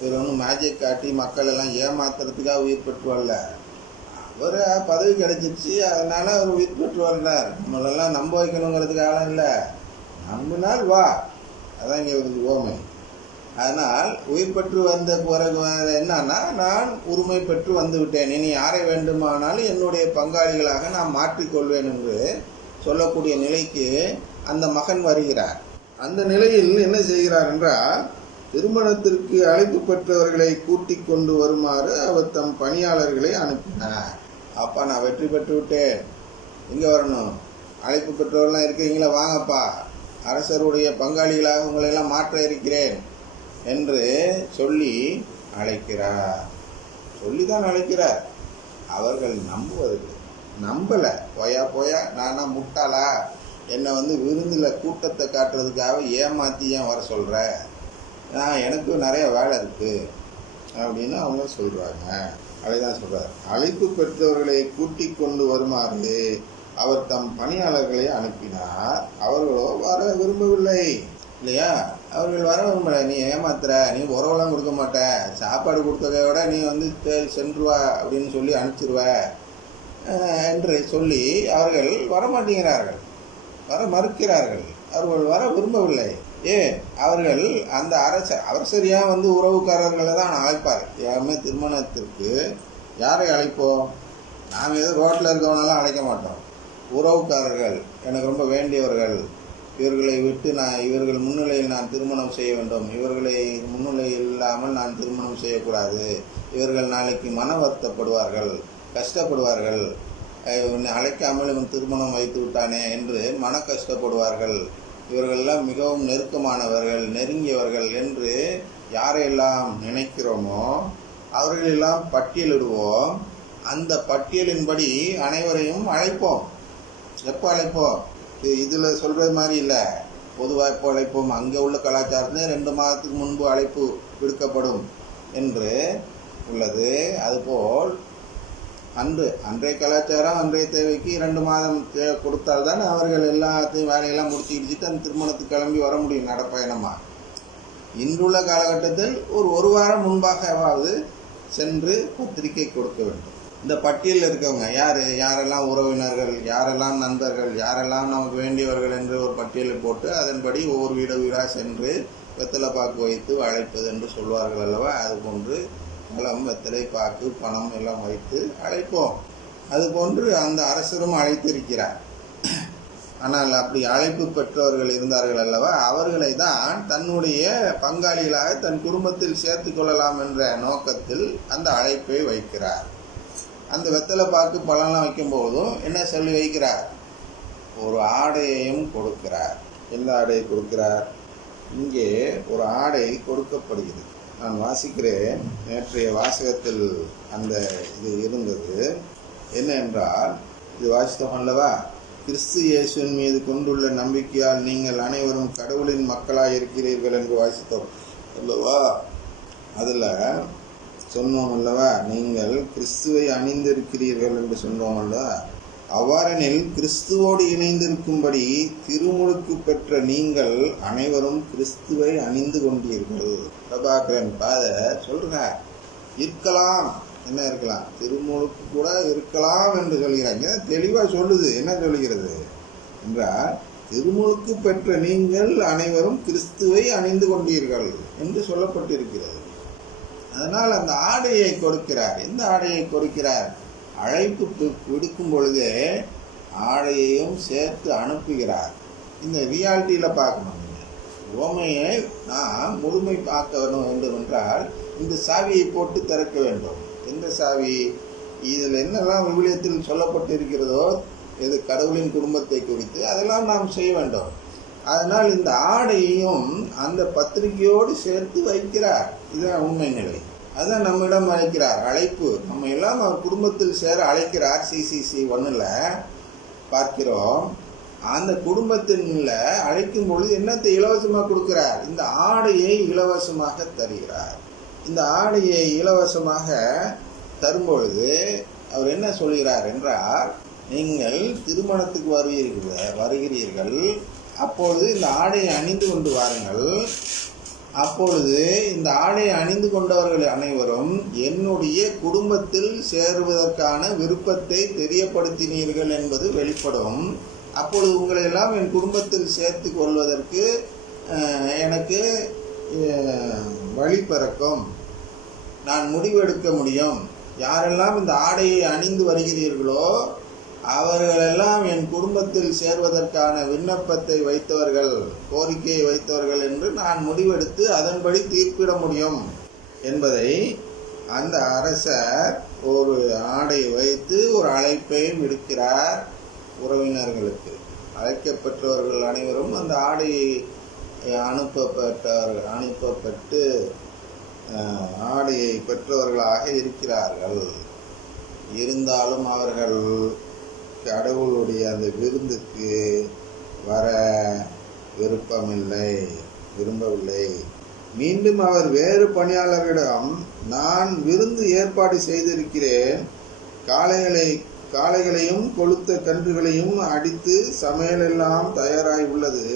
இவர் ஒன்றும் மேஜிக் காட்டி மக்கள் எல்லாம் ஏமாத்துறதுக்காக உயிர் பெற்று வரல. அவர் பதவி கிடைச்சிருச்சு, அதனால அவர் உயிர் பெற்று வர்றார். நம்மளெல்லாம் நம்ப வைக்கணுங்கிறதுக்காக இல்லை, நம்பினால் வா, அதான் இங்கே ஒரு ஓமை. அதனால் உயிர் பெற்று வந்த பிறகு என்னன்னா, நான் உரிமை பெற்று வந்து விட்டேன், இனி யாரை வேண்டுமானாலும் என்னுடைய பங்காளிகளாக நான் மாற்றிக்கொள்வேன் என்று சொல்லக்கூடிய நிலைக்கு அந்த மகன் வருகிறார். அந்த நிலையில் என்ன செய்கிறார் என்றால், திருமணத்திற்கு அழைப்பு பெற்றவர்களை கூட்டிக் கொண்டு வருமாறு அவர் தம் பணியாளர்களை அனுப்பினார். அப்பா, நான் வெற்றி பெற்று விட்டேன், இங்கே வரணும், அழைப்பு பெற்றவர்கள்லாம் இருக்கிறீங்களா, வாங்கப்பா, அரசருடைய பங்காளிகளாக உங்களையெல்லாம் மாற்ற இருக்கிறேன் என்று சொல்லி அழைக்கிறார். சொல்லிதான் அழைக்கிறார். அவர்கள் நம்புவதில்லை, நம்பலை. போயா நானா முட்டாளா, என்னை விருந்தில் கூட்டத்தை காட்டுறதுக்காக ஏமாற்றி ஏன் வர சொல்கிற, எனக்கு நிறைய வேலை இருக்குது அப்படின்னு அவங்க சொல்கிறாங்க. அப்படிதான் சொல்கிறார். அழைப்பு பெற்றவர்களை கூட்டிக் கொண்டு வருமாறு அவர் தம் பணியாளர்களை அனுப்பினார். அவர்களோ வர விரும்பவில்லை. இல்லையா, அவர்கள் வர விரும்பலை. நீ ஏமாத்துற, நீ உறவெல்லாம் கொடுக்க மாட்ட, சாப்பாடு கொடுத்ததை விட நீ சென்று வா அப்படின்னு சொல்லி அனுப்பிச்சிருவ என்று சொல்லி அவர்கள் வரமாட்டேங்கிறார்கள், வர மறுக்கிறார்கள். அவர்கள் வர விரும்பவில்லை. அவர்கள் அந்த அவர் சரியா உறவுக்காரர்களை தான் அழைப்பார். யாருமே திருமணத்திற்கு யாரை அழைப்போம்? நாம் ஏதோ ரோட்டில் இருக்கவனாலும் அழைக்க மாட்டோம். உறவுக்காரர்கள், எனக்கு ரொம்ப வேண்டியவர்கள், இவர்களை விட்டு இவர்கள் முன்னிலையில் நான் திருமணம் செய்ய வேண்டும், இவர்களை முன்னிலையில் இல்லாமல் நான் திருமணம் செய்யக்கூடாது, இவர்கள் நாளைக்கு மன வருத்தப்படுவார்கள், கஷ்டப்படுவார்கள், அழைக்காமல் இவன் திருமணம் வைத்து விட்டானே என்று மன கஷ்டப்படுவார்கள், இவர்களெல்லாம் மிகவும் நெருக்கமானவர்கள், நெருங்கியவர்கள் என்று யாரையெல்லாம் நினைக்கிறோமோ அவர்களெல்லாம் பட்டியலிடுவோம். அந்த பட்டியலின்படி அனைவரையும் அழைப்போம். எப்போ அழைப்போம்? இதில் சொல்கிறது மாதிரி இல்லை, பொதுவாக எப்போ அழைப்போம்? அங்கே உள்ள கலாச்சாரத்திலே 2 மாதத்துக்கு முன்பு அழைப்பு விடுக்கப்படும் என்று உள்ளது. அதுபோல் அன்றைய கலாச்சாரம், அன்றைய தேவைக்கு 2 மாதம் கொடுத்தால்தான் அவர்கள் எல்லாத்தையும் வேலையெல்லாம் முடிச்சுக்கிட்டு அந்த திருமணத்துக்கு கிளம்பி வர முடியும் நடப்பயணமாக. இன்றுள்ள காலகட்டத்தில் ஒரு வாரம் முன்பாகவாவது சென்று பத்திரிகை கொடுக்க வேண்டும். இந்த பட்டியலில் இருக்கவங்க யாரெல்லாம் உறவினர்கள், யாரெல்லாம் நண்பர்கள், யாரெல்லாம் நமக்கு வேண்டியவர்கள் என்று ஒரு பட்டியலை போட்டு அதன்படி ஒவ்வொரு வீடாக சென்று வெத்தலை பாக்கு வைத்து அழைப்பது என்று சொல்வார்கள் அல்லவா? அதுபோன்று பழம், வெத்தலை பாக்கு, பணம் எல்லாம் வைத்து அழைப்போம். அதுபோன்று அந்த அரசரும் அழைத்திருக்கிறார். ஆனால் அப்படி அழைப்பு பெற்றவர்கள் இருந்தார்கள் அல்லவா, அவர்களை தான் தன்னுடைய பங்காளிகளாக தன் குடும்பத்தில் சேர்த்து கொள்ளலாம் என்ற நோக்கத்தில் அந்த அழைப்பை வைக்கிறார். அந்த வெத்தலை பாக்கு பழம்லாம் வைக்கும் போதும் என்ன சொல்லி வைக்கிறார்? ஒரு ஆடையையும் கொடுக்கிறார். எந்த ஆடையை கொடுக்கிறார்? இங்கே ஒரு ஆடை கொடுக்கப்படுகிறது. நான் வாசிக்கிறேன். நேற்றைய வாசகத்தில் அந்த இது இருந்தது. என்ன என்றால், இது வாசித்தோம் அல்லவா, கிறிஸ்து இயேசுவின் மீது கொண்டுள்ள நம்பிக்கையால் நீங்கள் அனைவரும் கடவுளின் மக்களாக இருக்கிறீர்கள் என்று வாசித்தோம் அல்லவா? அதில் சொன்னோம் அல்லவா, நீங்கள் கிறிஸ்துவை அணிந்திருக்கிறீர்கள் என்று சொன்னோம் அல்லவா? அவ்வாறெனில் கிறிஸ்துவோடு இணைந்திருக்கும்படி திருமுழுக்கு பெற்ற நீங்கள் அனைவரும் கிறிஸ்துவை அணிந்து கொண்டீர்கள். பிரபாகரன் பாதர் சொல்றார், இருக்கலாம், என்ன இருக்கலாம், திருமுழுக்கு கூட இருக்கலாம் என்று சொல்கிறாங்க. தெளிவா சொல்லுது. என்ன சொல்லுகிறது என்றால், திருமுழுக்கு பெற்ற நீங்கள் அனைவரும் கிறிஸ்துவை அணிந்து கொண்டீர்கள் என்று சொல்லப்பட்டிருக்கிறது. அதனால் அந்த ஆடையை கொடுக்கிறார். எந்த ஆடையை கொடுக்கிறார்? அழைப்பு விடுக்கும் பொழுதே ஆடையையும் சேர்த்து அனுப்புகிறார். இந்த ரியாலிட்டியில் பார்க்கணும். ஓமையை நாம் முழுமை பார்க்க வேண்டும் என்றால் இந்த சாவியை போட்டு திறக்க வேண்டும். எந்த சாவி? இதில் என்னெல்லாம் விவிலியத்தில் சொல்லப்பட்டிருக்கிறதோ, இது கடவுளின் குடும்பத்தை குறித்து, அதெல்லாம் நாம் செய்ய வேண்டும். அதனால் இந்த ஆடையையும் அந்த பத்திரிகையோடு சேர்த்து வைக்கிறார். இதுதான் உண்மை நிலை. அதான் நம்மிடம் அழைக்கிறார். அழைப்பு நம்ம எல்லாம் அவர் குடும்பத்தில் சேர அழைக்கிறார். CCC 1 பார்க்கிறோம். அந்த குடும்பத்தின் அழைக்கும் பொழுது என்னத்தை இலவசமாக கொடுக்கிறார்? இந்த ஆடையை இலவசமாக தருகிறார். இந்த ஆடையை இலவசமாக தரும்பொழுது அவர் என்ன சொல்கிறார் என்றால், நீங்கள் திருமணத்துக்கு வருகிறீர்கள், அப்பொழுது இந்த ஆடையை அணிந்து கொண்டு வாருங்கள். அப்பொழுது இந்த ஆடையை அணிந்து கொண்டவர்கள் அனைவரும் என்னுடைய குடும்பத்தில் சேருவதற்கான விருப்பத்தை தெரியப்படுத்தினீர்கள் என்பது வெளிப்படும். அப்பொழுது உங்களை எல்லாம் என் குடும்பத்தில் சேர்த்து கொள்வதற்கு எனக்கு வழி பிறக்கும். நான் முடிவெடுக்க முடியும். யாரெல்லாம் இந்த ஆடையை அணிந்து வருகிறீர்களோ அவர்களெல்லாம் என் குடும்பத்தில் சேர்வதற்கான விண்ணப்பத்தை வைத்தவர்கள், கோரிக்கையை வைத்தவர்கள் என்று நான் முடிவெடுத்து அதன்படி தீர்ப்பிட முடியும் என்பதை அந்த அரசர் ஒரு ஆடை வைத்து ஒரு அழைப்பை விடுக்கிறார். உறவினர்களுக்கு அழைக்கப்பட்டவர்கள் அனைவரும் அந்த ஆடையை அனுப்பப்பட்டு ஆடையை பெற்றவர்களாக இருக்கிறார்கள். இருந்தாலும் அவர்கள் கடவுளுடைய அந்த விருந்துக்கு வர விரும்பவில்லை. மீண்டும் அவர் வேறு பணியாளர்களிடம், நான் விருந்து ஏற்பாடு செய்திருக்கிறேன், காளைகளையும் கொளுத்த கன்றுகளையும் அடித்து சமையலெல்லாம் தயாராய் உள்ளது,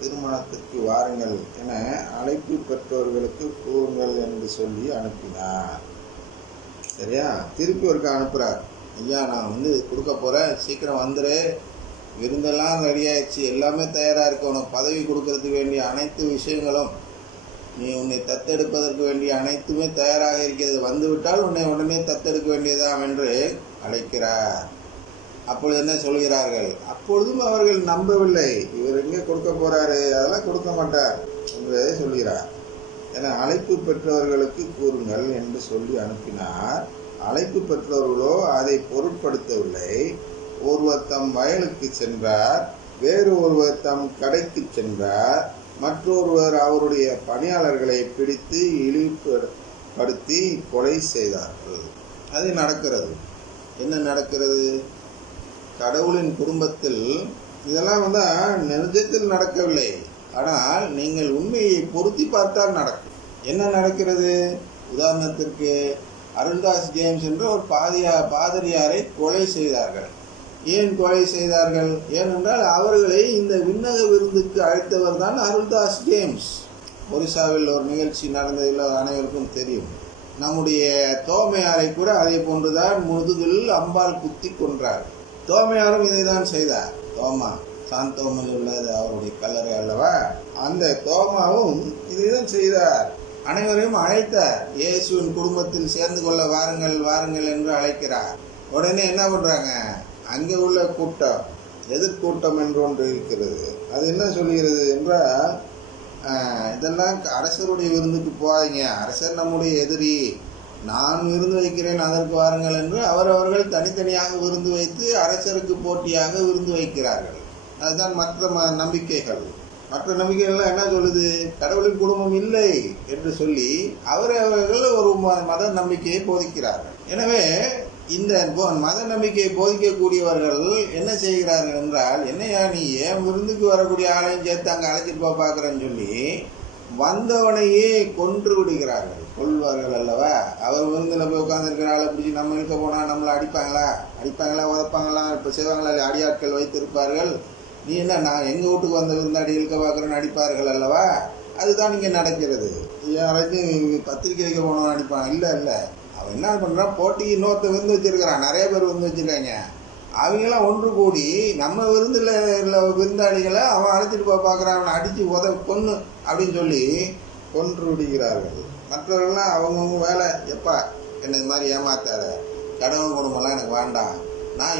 திருமணத்திற்கு வாருங்கள் என அழைப்பு பெற்றவர்களுக்கு கூறுங்கள் என்று சொல்லி அனுப்பினார். சரியா? திருப்பி ஒருக்க அனுப்புறார். ஐயா, நான் கொடுக்க போறேன், சீக்கிரம் வந்துரு, விருந்தெல்லாம் ரெடி ஆயிடுச்சு, எல்லாமே தயாரா இருக்கு, உனக்கு பதவி கொடுக்கறதுக்கு வேண்டிய அனைத்து விஷயங்களும், நீ உன்னை தத்தெடுப்பதற்கு வேண்டிய அனைத்துமே தயாராக இருக்கிறது, வந்துவிட்டால் உன்னை உடனே தத்தெடுக்க வேண்டியதாம் என்று அழைக்கிறார். அப்பொழுது என்ன சொல்கிறார்கள்? அப்பொழுதும் அவர்கள் நம்பவில்லை. இவர் எங்கே கொடுக்க போறாரு, அதெல்லாம் கொடுக்க மாட்டார் என்று சொல்கிறார். என அழைப்பு பெற்றவர்களுக்கு கூறுங்கள் என்று சொல்லி அனுப்பினார். அழைப்பு பெற்றவர்களோ அதை பொருட்படுத்தவில்லை. ஒருவர் தம் வயலுக்கு சென்றார், வேறு ஒருவர் தம் கடைக்கு சென்றார், மற்றொருவர் அவருடைய பணியாளர்களை பிடித்து இழிவுபடுத்தி கொலை செய்தார்கள். அது நடக்கிறது. என்ன நடக்கிறது? கடவுளின் குடும்பத்தில் இதெல்லாம் நிஜத்தில் நடக்கவில்லை. ஆனால் நீங்கள் உண்மையை பொருத்தி பார்த்தால் நடக்கும். என்ன நடக்கிறது? உதாரணத்திற்கு அருள்தாஸ் ஜேம்ஸ் என்ற ஒரு பாதிரியாரை கொலை செய்தார்கள். ஏன் கொலை செய்தார்கள்? ஏனென்றால் அவர்களை இந்த விண்ணக விருந்துக்கு அழைத்தவர் தான் அருள்தாஸ் ஜேம்ஸ். ஒரிசாவில் ஒரு நிகழ்ச்சி நடந்ததில் அனைவருக்கும் தெரியும். நம்முடைய தோமையாரை கூட அதே போன்றுதான் முதுகில் அம்பால் குத்தி கொன்றார். தோமையாரும் இதை தான் செய்தார். தோமா சாந்தோமில் உள்ளது அவருடைய கல்லறை அல்லவா? அந்த தோமாவும் இதைதான் செய்தார். அனைவரையும் அழைத்தார். இயேசுவின் குடும்பத்தில் சேர்ந்து கொள்ள வாருங்கள் வாருங்கள் என்று அழைக்கிறார். உடனே என்ன பண்றாங்க? அங்கே உள்ள கூட்டம், எதிர்கூட்டம் என்று ஒன்று இருக்கிறது. அது என்ன சொல்கிறது என்றால், இதெல்லாம் அரசருடைய விருந்துக்கு போகாதீங்க, அரசர் நம்முடைய எதிரி, நான் விருந்து வைக்கிறேன் அதற்கு வாருங்கள் என்று அவரவர்கள் தனித்தனியாக விருந்து வைத்து அரசருக்கு போட்டியாக விருந்து வைக்கிறார்கள். அதுதான் மற்ற நம்பிக்கைகள். மற்ற நம்பிக்கைகள்லாம் என்ன சொல்லுது? கடவுளின் குடும்பம் இல்லை என்று சொல்லி அவரவர்கள் ஒரு மத நம்பிக்கையை போதிக்கிறார்கள். எனவே இந்த மத நம்பிக்கையை போதிக்கக்கூடியவர்கள் என்ன செய்கிறார்கள் என்றால், என்னையா நீ ஏன் விருந்துக்கு வரக்கூடிய ஆளையும் சேர்த்து அங்கே அழைச்சிட்டு பார்க்குறேன்னு சொல்லி வந்தவனையே கொன்று விடுகிறார்கள், கொள்வார்கள் அல்லவா? அவர் விருந்தில் போய் உட்காந்துருக்கிற ஆளை பிடிச்சி நம்ம இழுக்க போனால் நம்மளை அடிப்பாங்களா உதப்பாங்களா? இப்போ செய்வாங்களா? அடியாட்கள் வைத்திருப்பார்கள். நீ என்ன, நான் எங்கள் வீட்டுக்கு வந்த விருந்தாடி இழுக்க பார்க்குறேன்னு அடிப்பார்கள் அல்லவா? அதுதான் இங்கே நடக்கிறது. யாராச்சும் பத்திரிக்கை வைக்க போனவன் அடிப்பான்? இல்லை, அவன் என்ன பண்ணுறான்? போட்டி இன்னொருத்த விருந்து வச்சிருக்கிறான், நிறைய பேர் விருந்து வச்சிருக்காங்க. அவங்களாம் ஒன்று கூடி நம்ம விருந்தில் விருந்தாளிகளை அவன் அழைச்சிட்டு போய் பார்க்குறான், அவனை அடித்து கொன்று அப்படின்னு சொல்லி கொன்று விடுகிறார்கள். மற்றவர்கள்லாம் அவங்கவுங்க வேலை, எப்பா என்ன இது மாதிரி ஏமாத்தாத, கடவுள் குடும்பம்லாம் எனக்கு வேண்டாம்,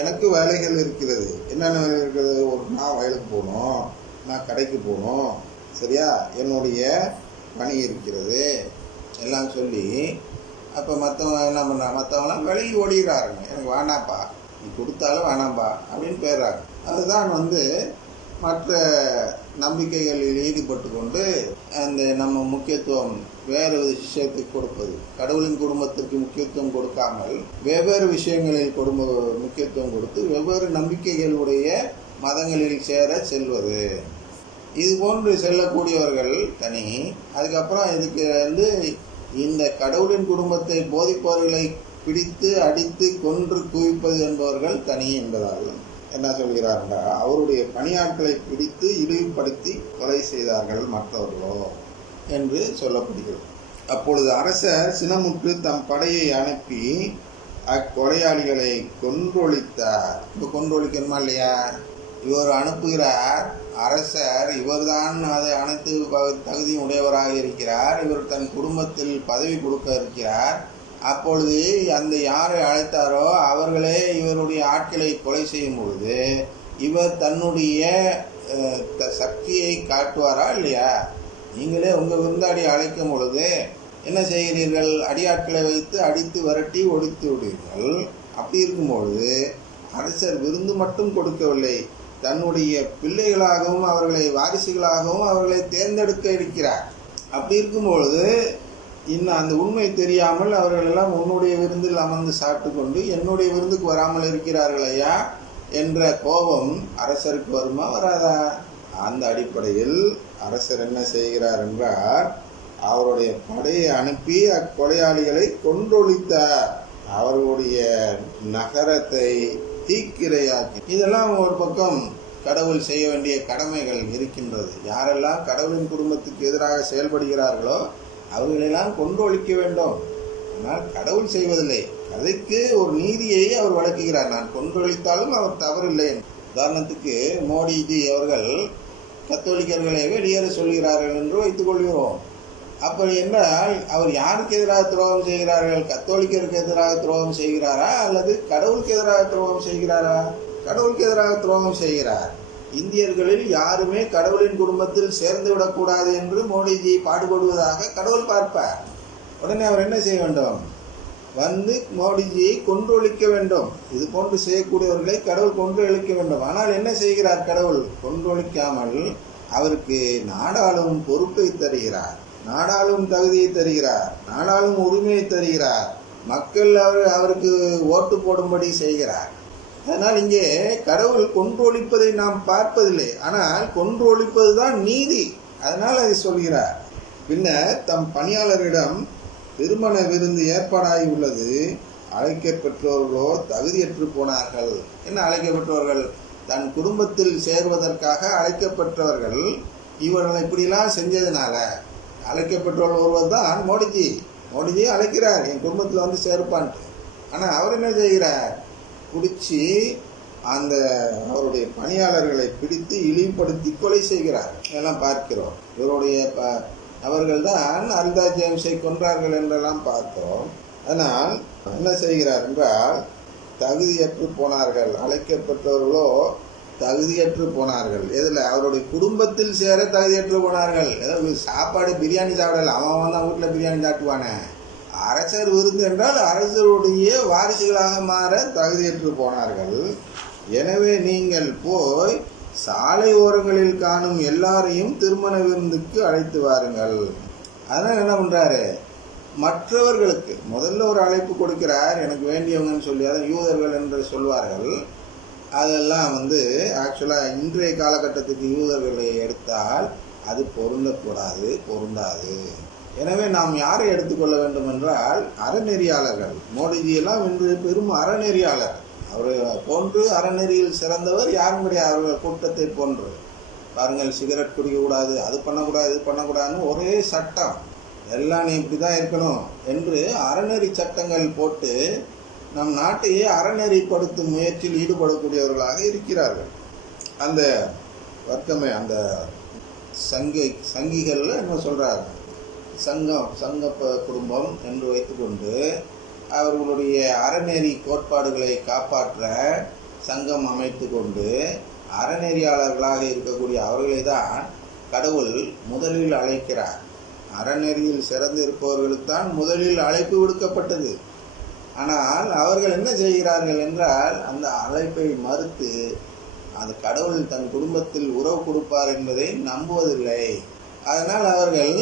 எனக்கு வேலைகள் இருக்கிறது. என்னென்ன வேலை இருக்கிறது? நான் வயலுக்கு போகணும், நான் கடைக்கு போகணும், சரியா, என்னுடைய பணி இருக்கிறது எல்லாம் சொல்லி, அப்போ மற்றவங்க என்ன பண்ணுறாங்க? மற்றவங்களாம் விலகி ஓடிகிறாருங்க. எனக்கு வேணாப்பா, நீ கொடுத்தாலும் வேணாம்பா அப்படின்னு போயிடுறாங்க. அதுதான் மற்ற நம்பிக்கைகளில் ஈடுபட்டு கொண்டு அந்த நம்ம முக்கியத்துவம் வேறு விஷயத்துக்கு கொடுப்பது, கடவுளின் குடும்பத்திற்கு முக்கியத்துவம் கொடுக்காமல் வெவ்வேறு விஷயங்களில் முக்கியத்துவம் கொடுத்து வெவ்வேறு நம்பிக்கைகளுடைய மதங்களில் சேர செல்வது, இது போன்று செல்லக்கூடியவர்கள் தனி. அதுக்கப்புறம் இதுக்கு இந்த கடவுளின் குடும்பத்தை போதிப்பவர்களை பிடித்து அடித்து கொன்று குவிப்பது என்பவர்கள் தனி என்பதாகும். என்ன சொல்கிறார்கள்? அவருடைய பணியாட்களை பிடித்து இழிவுபடுத்தி கொலை செய்தார்கள் மற்றவர்களோ என்று சொல்லப்படுகிறது. அப்பொழுது அரசர் சினமுற்று தம் படையை அனுப்பி அக்கொலையாளிகளை கொன்றொழித்தார். இப்போ கொன்றொழிக்கணுமா இல்லையா? இவர் அனுப்புகிறார் அரசர், இவர்தான் அது அனைத்து தகுதியும் உடையவராக இருக்கிறார், இவர் தன் குடும்பத்தில் பதவி கொடுக்க இருக்கிறார். அப்பொழுது அந்த யாரை அழைத்தாரோ அவர்களே இவருடைய ஆட்களை கொலை செய்யும் பொழுது இவர் தன்னுடைய சக்தியை காட்டுவாரா இல்லையா? நீங்களே உங்கள் விருந்தாடி அழைக்கும் பொழுது என்ன செய்கிறீர்கள்? அடியாட்களை வைத்து அடித்து விரட்டி ஒழித்து விடுவீர்கள். அப்படி இருக்கும்பொழுது அரசர் விருந்து மட்டும் கொடுக்கவில்லை, தன்னுடைய பிள்ளைகளாகவும் அவர்களை வாரிசுகளாகவும் அவர்களை தேர்ந்தெடுக்க இருக்கிறார். அப்படி இருக்கும்பொழுது இன்னும் அந்த உண்மை தெரியாமல் அவர்கள் எல்லாம் உன்னுடைய விருந்தில் அமர்ந்து சாப்பிட்டு கொண்டு என்னுடைய விருந்துக்கு வராமல் இருக்கிறார்கள் ஐயா என்ற கோபம் அரசருக்கு வருமா வராதா? அந்த அடிப்படையில் அரசர் என்ன செய்கிறார் என்றால் அவருடைய படையை அனுப்பி அக்கொலையாளிகளை கொன்றொழித்தார். அவர்களுடைய நகரத்தை தீக்கிரையாக்கி. இதெல்லாம் ஒரு பக்கம் கடவுள் செய்ய வேண்டிய கடமைகள் இருக்கின்றது. யாரெல்லாம் கடவுளின் குடும்பத்துக்கு எதிராக செயல்படுகிறார்களோ அவர்களெல்லாம் கொன்றொழிக்க வேண்டும். ஆனால் கடவுள் செய்வதில்லை. கதைக்கு ஒரு நீதியை அவர் வழங்குகிறார். நான் கொன்றொழித்தாலும் அவர் தவறில்லை. உதாரணத்துக்கு மோடிஜி அவர்கள் கத்தோலிக்கர்களை வெளியேற சொல்கிறார்கள் என்று வைத்துக் கொள்கிறோம். அப்படி என்றால் அவர் யாருக்கு எதிராக துரோகம் செய்கிறார்கள்? கத்தோலிக்கருக்கு எதிராக துரோகம் செய்கிறாரா அல்லது கடவுளுக்கு எதிராக துரோகம் செய்கிறாரா? கடவுளுக்கு எதிராக துரோகம் செய்கிறார். இந்தியர்களில் யாருமே கடவுளின் குடும்பத்தில் சேர்ந்து விடக்கூடாது என்று மோடிஜி பாடுபடுவதாக கடவுள் பார்ப்பார். உடனே அவர் என்ன செய்ய வேண்டும்? வந்து மோடிஜியை கொன்றொழிக்க வேண்டும். இது போன்று செய்யக்கூடியவர்களை கடவுள் கொன்று அழிக்க வேண்டும். ஆனால் என்ன செய்கிறார் கடவுள்? கொன்றொழிக்காமல் அவருக்கு நாடாளும் பொறுப்பை தருகிறார், நாடாளும் தகுதியை தருகிறார், நாடாளும் உரிமையை தருகிறார். மக்கள் அவருக்கு ஓட்டு போடும்படி செய்கிறார். அதனால் இங்கே கடவுள் கொன்றொழிப்பதை நாம் பார்ப்பதில்லை, ஆனால் கொன்றொழிப்பது தான் நீதி. அதனால் அதை சொல்கிறார். பின்னர் தம் பணியாளரிடம் திருமண விருந்து ஏற்பாடாகி உள்ளது, அழைக்கப்பெற்றோர்களோ தகுதியற்று போனார்கள். என்ன அழைக்கப்பட்டவர்கள்? தன் குடும்பத்தில் சேர்வதற்காக அழைக்கப்பட்டவர்கள். இவர்கள் இப்படிலாம் செஞ்சதுனால அழைக்கப்பட்டவர்கள் ஒருவர் தான் மோடிஜி அழைக்கிறார், என் குடும்பத்தில் வந்து சேர்ப்பான்ட்டு. ஆனால் அவர் என்ன செய்கிறார்? பிடிச்சி அந்த அவருடைய பணியாளர்களை பிடித்து இழிவுபடுத்தி கொலை செய்கிறார். இதெல்லாம் பார்க்கிறோம். இவருடைய அவர்கள் தான் அல்தா ஜேம்ஸை கொன்றார்கள் என்றெல்லாம் பார்த்தோம். ஆனால் என்ன செய்கிறார் என்றால் தகுதியற்று போனார்கள். அழைக்கப்பட்டவர்களோ தகுதியற்று போனார்கள். எதில்? அவருடைய குடும்பத்தில் சேர தகுதியற்று போனார்கள். ஏதோ சாப்பாடு பிரியாணி சாப்பிடல, அவன் தான் வீட்டில் பிரியாணி சாப்பிடுவானே. அரசர் விருந்து என்றால் அரசருடைய வாரிசுகளாக மாற தகுதியற்று போனார்கள். எனவே நீங்கள் போய் சாலை ஓரங்களில் காணும் எல்லாரையும் திருமண விருந்துக்கு அழைத்து வாருங்கள். அதனால் என்ன பண்றாரு? மற்றவர்களுக்கு முதல்ல ஒரு அழைப்பு கொடுக்கிறார், எனக்கு வேண்டியவங்கன்னு சொல்லி. அதான் யூதர்கள் என்று சொல்வார்கள். அதெல்லாம் ஆக்சுவலாக இன்றைய காலகட்டத்துக்கு யூதர்களை எடுத்தால் அது பொருந்தாது. எனவே நாம் யாரை எடுத்துக்கொள்ள வேண்டும் என்றால் அறநெறியாளர்கள். மோடிஜியெல்லாம் இன்று பெரும் அறநெறியாளர். அவரை போன்று அறநெறியில் சிறந்தவர் யாரும் கிடையாது. அவர்கள் கூட்டத்தை போன்று பாருங்கள், சிகரெட் குடிக்கக்கூடாது, அது பண்ணக்கூடாது, இது பண்ணக்கூடாதுன்னு ஒரே சட்டம், எல்லாம் நீ இப்படி தான் இருக்கணும் என்று அறநெறி சட்டங்கள் போட்டு நம் நாட்டையே அறநெறிப்படுத்தும் முயற்சியில் ஈடுபடக்கூடியவர்களாக இருக்கிறார்கள். அந்த வர்க்கமே அந்த சங்கிகள் என்ன சொல்றாங்க, சங்க குடும்பம் என்று வைத்துக்கொண்டு அவர்களுடைய அறநெறி கோட்பாடுகளை காப்பாற்ற சங்கம் அமைத்து கொண்டு அறநெறியாளர்களாக இருக்கக்கூடிய அவர்களை தான் கடவுள் முதலில் அழைக்கிறார். அறநெறியில் சிறந்து இருப்பவர்களுக்கு தான் முதலில் அழைப்பு விடுக்கப்பட்டது. ஆனால் அவர்கள் என்ன செய்கிறார்கள் என்றால் அந்த அழைப்பை மறுத்து அந்த கடவுள் தன் குடும்பத்தில் உறவு கொடுப்பார் என்பதை நம்புவதில்லை. அதனால் அவர்கள்